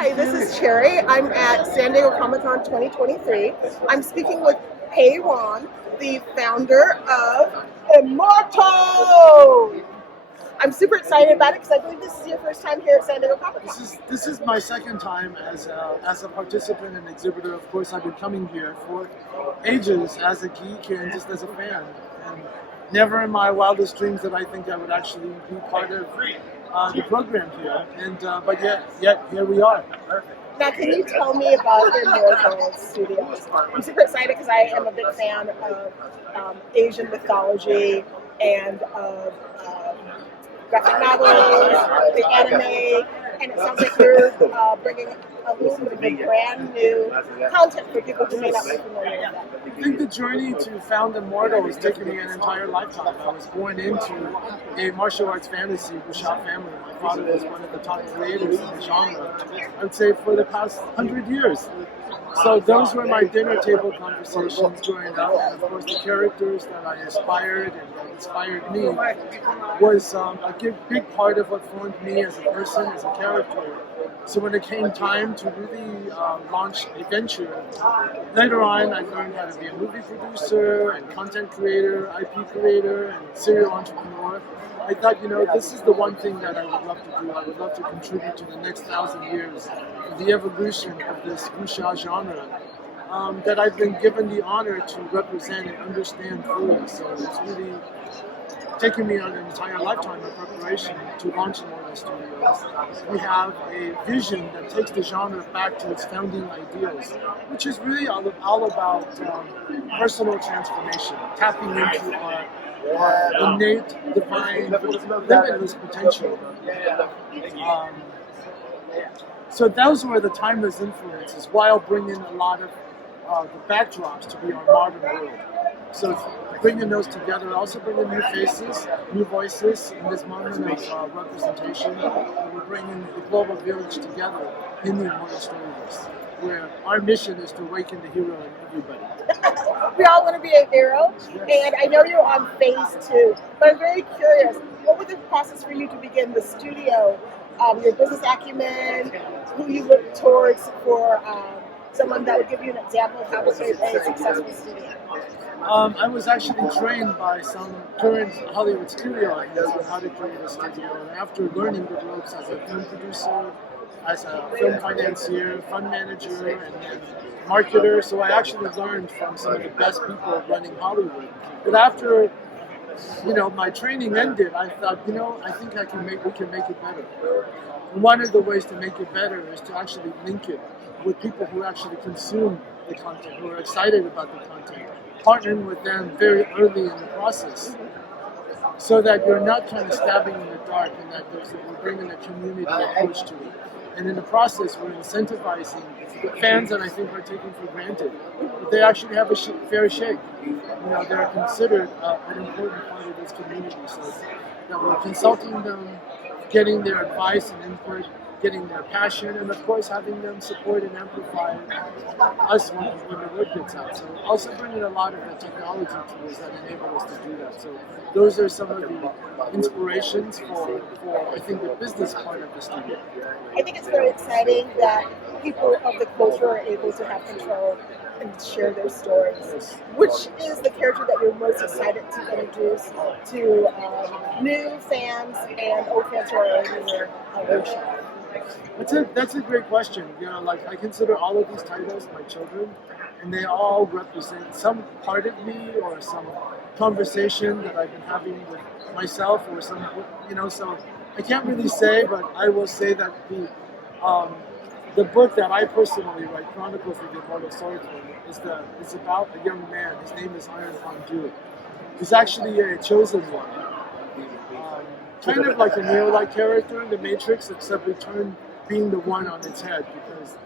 Hi, this is Cherry. I'm at San Diego Comicon 2023. I'm speaking with Payhuan, the founder of Immortal. I'm super excited about it because I believe this is your first time here at San Diego Comicon. This is my second time as a participant and exhibitor. Of course, I've been coming here for ages as a geek and just as a fan. And never in my wildest dreams did I think I would actually be part of the program here. And but yet here we are. Now, can you tell me about Immortal Studios? I'm super excited because I am a big fan of Asian mythology and of graphic novels, the anime, and it sounds like you're bringing a little bit of brand new content for people who may not be familiar with that. I think the journey to found Immortal has taken me an entire lifetime. I was born into a martial arts fantasy Wuxia family. My father was one of the top creators in the genre, I would say, for the past 100 years. So those were my dinner table conversations growing up. And of course, the characters that I aspired and that inspired me was a big part of what formed me as a person, as a character. So when it came time to really launch a venture, later on I learned how to be a movie producer and content creator, IP creator, and serial entrepreneur. I thought, this is the one thing that I would love to do. I would love to contribute to the next 1,000 years of the evolution of this wuxia genre that I've been given the honor to represent and understand fully. So it's really taken me on an entire lifetime of preparation to launch Immortal Studios. We have a vision that takes the genre back to its founding ideals, which is really all about personal transformation, tapping into our innate, divine, limitless potential. So those were the timeless influences, while bringing a lot of the backdrops to be our modern world. So bringing those together, also bringing new faces, new voices in this moment of representation. We're bringing the global village together in the Immortal Studios, where our mission is to awaken the hero in everybody. We all want to be a hero, and I know you're on phase 2, but I'm very curious, what was the process for you to begin the studio, your business acumen, who you look towards for someone that would give you an example of how to create a successful studio? I was actually trained by some current Hollywood studio heads on how to create a studio, and after learning the ropes as a film producer, as a film financier, fund manager, and then marketer, so I actually learned from some of the best people running Hollywood. But after my training ended, I thought, I think we can make it better. And one of the ways to make it better is to actually link it with people who actually consume the content, who are excited about the content, partnering with them very early in the process, so that you're not kind of stabbing in the dark, and that we're bringing a community approach to it. And in the process, we're incentivizing fans that I think are taken for granted, but they actually have a fair shake. They're considered an important part of this community. So that we're consulting them, getting their advice and input, getting their passion, and of course having them support and amplify us when the word gets out. So also bringing a lot of the technology tools that enable us to do that. So those are some of the inspirations for I think the business part of the studio. I think it's very exciting that people of the culture are able to have control and share their stories. Yes. Which is the character that you're most excited to introduce to new fans and old fans who are already in workshop? That's a great question. I consider all of these titles my children, and they all represent some part of me or some conversation that I've been having with myself, or some, so I can't really say, but I will say that the book that I personally write, Chronicles of the Immortal Storyverse, is about a young man. His name is Iron Fondue. He's actually a chosen one. Kind of like a Neo-like character in the Matrix, except we turn being the one on its head, because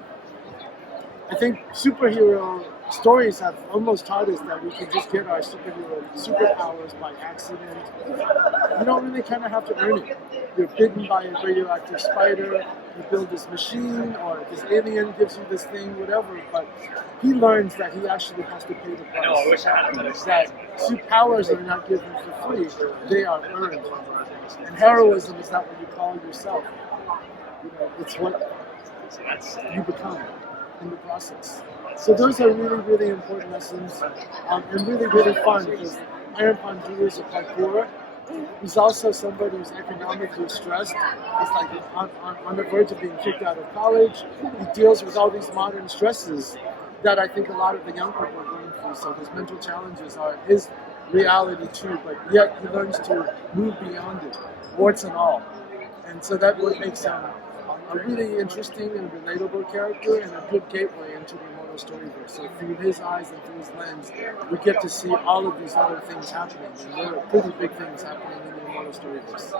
I think superhero stories have almost taught us that we can just get our superpowers by accident. You don't really kind of have to earn it. You're bitten by a radioactive spider, you build this machine, or this alien gives you this thing, whatever, but he learns that he actually has to pay the price. That powers are not given for free, they are earned. And heroism is not what you call yourself. It's what you become in the process. So those are really, really important lessons, and really, really fun because Iron Pandu is a parkour. He's also somebody who's economically stressed. He's like on the verge of being kicked out of college. He deals with all these modern stresses that I think a lot of the young people are going through. So those mental challenges are his reality too, but yet he learns to move beyond it, warts and all. And so that what makes him a really interesting and relatable character and a good gateway into the Immortal Storyverse. So through his eyes and through his lens, we get to see all of these other things happening. And there are pretty big things happening in the Immortal Storyverse.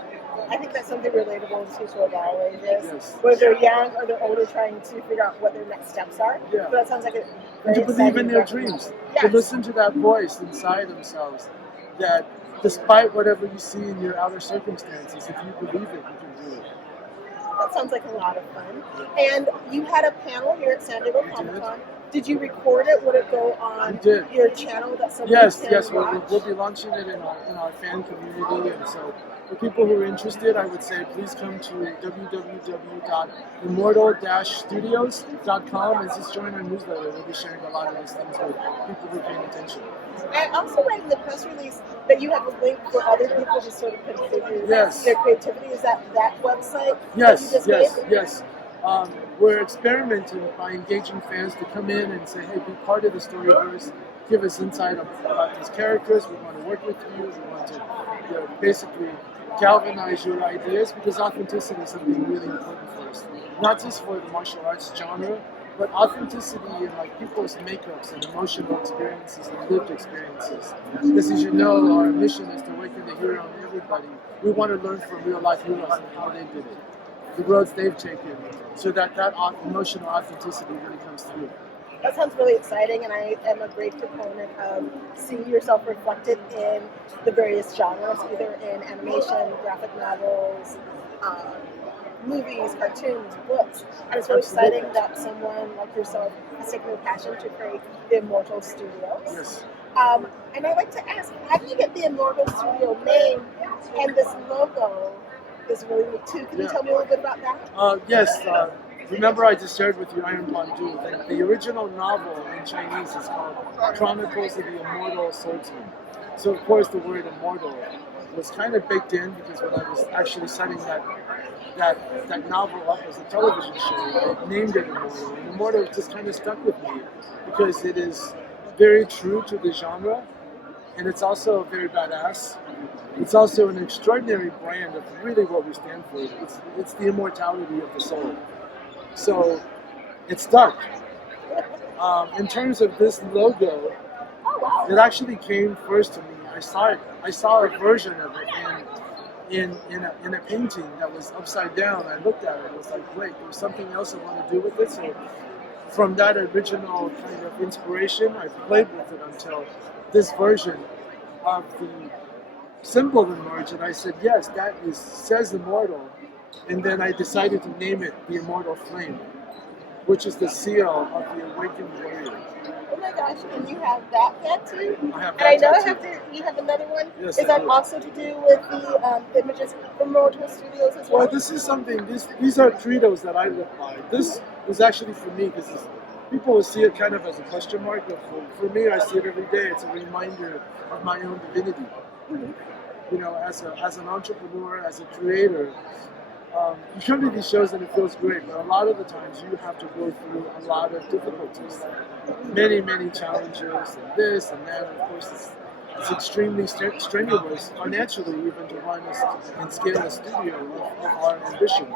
I think that's something relatable to sort of all ages, Yes. whether they're young or they're older, trying to figure out what their next steps are. Yeah. So that sounds like a And very to believe exciting in their documentary. dreams, to Yes. listen to that voice inside themselves, that despite whatever you see in your outer circumstances, if you believe it, you can do it. That sounds like a lot of fun. And you had a panel here at San Diego Comicon. Did you record it? Would it go on We did. your channel that someone Yes, can yes, watch? we'll be launching it in our fan community, and so for people who are interested, I would say please come to www.immortal-studios.com and just join our newsletter. We'll be sharing a lot of these things with people who are paying attention. I also read in the press release that you have a link for other people to sort of configure Yes. their creativity. Is that website Yes, that you just yes, made? yes. We're experimenting by engaging fans to come in and say, hey, be part of the Storyverse, give us insight about these characters, we want to work with you, we want to basically galvanize your ideas, because authenticity is something really important for us. Not just for the martial arts genre, but authenticity in like people's makeups and emotional experiences and lived experiences. Because as you know, our mission is to awaken the hero in everybody. We want to learn from real life heroes and how they did it, the roads they've taken, so that emotional authenticity really comes through. That sounds really exciting, and I am a great proponent of seeing yourself reflected in the various genres, either in animation, graphic novels, movies, cartoons, books. And it's really Absolutely. exciting that someone like yourself has taken a passion to create the Immortal Studios. Yes. And I'd like to ask, how do you get the Immortal Studio name? And this logo is really neat too. Can you Yeah. tell me a little bit about that? Yes. Remember I just shared with you Iron Pandu. The original novel in Chinese is called Chronicles of the Immortal Swordsman. So of course the word immortal was kind of baked in, because when I was actually setting that novel up as a television show, I named it Immortal. And Immortal just kind of stuck with me because it is very true to the genre, and it's also very badass. It's also an extraordinary brand of really what we stand for. It's the immortality of the soul. So it's stuck. In terms of this logo, it actually came first to me. I saw a version of it in a painting that was upside down. I looked at it. I was like, wait, there's something else I want to do with it. So from that original kind of inspiration, I played with it until this version of the symbol emerged, and I said, yes, that says immortal. And then I decided to name it the Immortal Flame, which is the seal of the awakened warrior. Oh my gosh, and you have that tattoo? I have And I that know tattoo. you have another one. Yes, Is I that do. also to do with the images from Immortal Studios as well? Well, this is something, these are credos that I live by. This is actually for me, because people will see it kind of as a question mark, but for me, I see it every day. It's a reminder of my own divinity. Mhm. You know, as an entrepreneur, as a creator, you come to these shows and it feels great, but a lot of the times you have to go through a lot of difficulties, many, many challenges, and this and that. Of course, it's extremely strenuous financially, even to run and scale a studio of our ambition.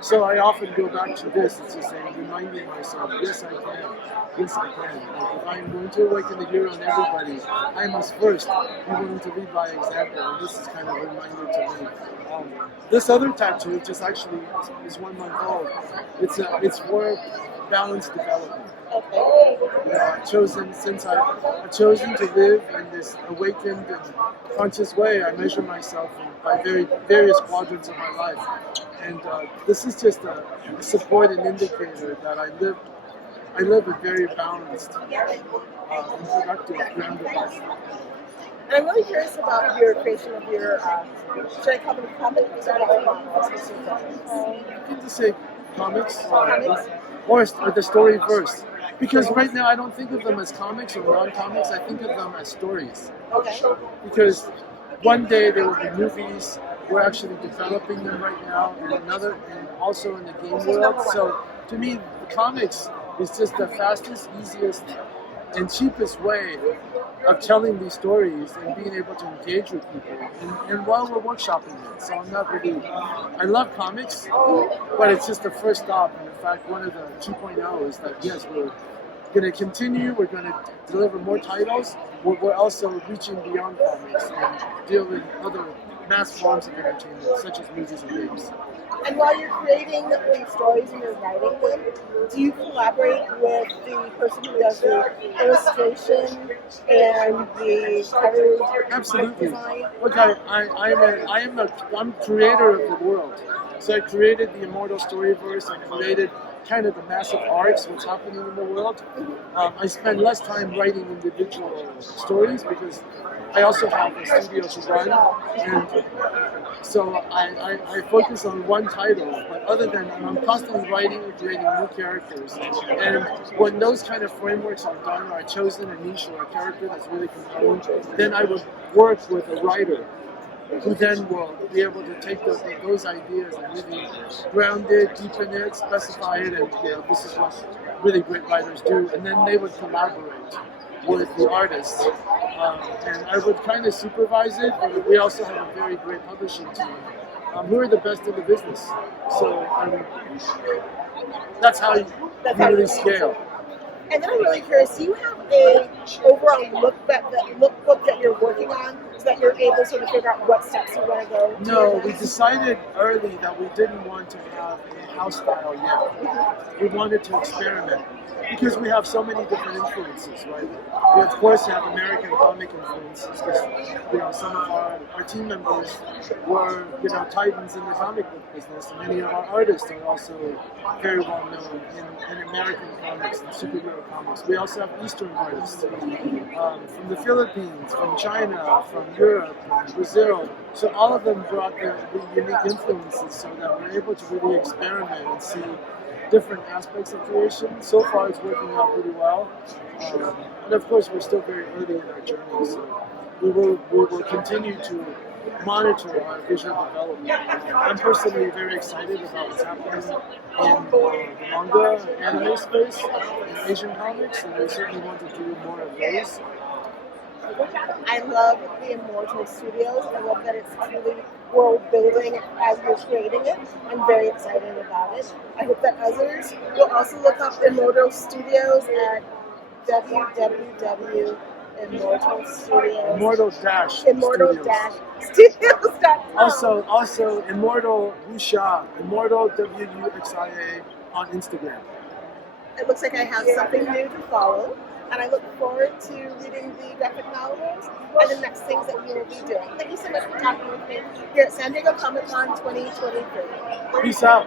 So I often go back to this. It's just saying, reminding myself, yes, I can. Yes, I can. Like, if I'm going to awaken the hero in everybody, I must first be willing to lead by example. And this is kind of a reminder to me. This other tattoo, which is actually is 1 month old, it's for balanced development. Okay. You know, I've chosen to live in this awakened and conscious way. I measure myself by various quadrants of my life, and this is just a support and indicator that I live a very balanced and productive, grounded life. And I'm really curious about your creation of your, should I call them comics or novels? You can just say comics. Comics? or the Storyverse. Because right now I don't think of them as comics or non-comics. I think of them as stories. Okay. Because one day there will be movies. We're actually developing them right now, and also in the game world. So to me, the comics is just the fastest, easiest, and cheapest way of telling these stories and being able to engage with people. And while we're workshopping it, so I'm not really. I love comics, but it's just the first stop. And in fact, one of the 2.0 is that yes, we're going to continue. We're going to deliver more titles. We're also reaching beyond comics and deal with other mass forms of entertainment, such as movies and games. And while you're creating these stories and you're writing them, do you collaborate with the person who does the illustration and the cover Absolutely. design? Look, I'm creator of the world. So I created the Immortal Studios. I created kind of the massive arcs, what's happening in the world. I spend less time writing individual stories because I also have a studio to run, and so I focus on one title. But other than I'm constantly writing and creating new characters, and when those kind of frameworks are done, or I've chosen a niche or a character that's really compelling, then I would work with a writer who then will be able to take those ideas and really ground it, deepen it, specify it, and this is what really great writers do. And then they would collaborate with the artists, and I would kind of supervise it. But we also have a very great publishing team who are the best in the business. So that's how you really scale. And then I'm really curious, do you have a overall lookbook that you're working on so that you're able to sort of figure out what steps you want to go to? No, we decided early that we didn't want to have a house style yet. We wanted to experiment because we have so many different influences, right? We of course have American comic influences because some of our team members were titans in the comic book business, and many of our artists are also very well known in American comics and superhero comics. We also have Eastern artists from the Philippines, from China, from Europe, from Brazil. So all of them brought their unique influences so that we're able to really experiment and see different aspects of creation. So far it's working out pretty well. And of course we're still very early in our journey, so we will continue to monitor our visual development. I'm personally very excited about what's happening in the manga anime space in Asian comics, and I certainly want to do more of those. I love the Immortal Studios. I love that it's really world building as you're creating it. I'm very excited about it. I hope that others will also look up Immortal Studios at Immortal-Studios.com. Also Immortal Wuxia, Immortal Wuxia on Instagram. It looks like I have something new to follow. And I look forward to reading the graphic novels and the next things that you will be doing. Thank you so much for talking with me here at San Diego Comicon 2023. Peace out.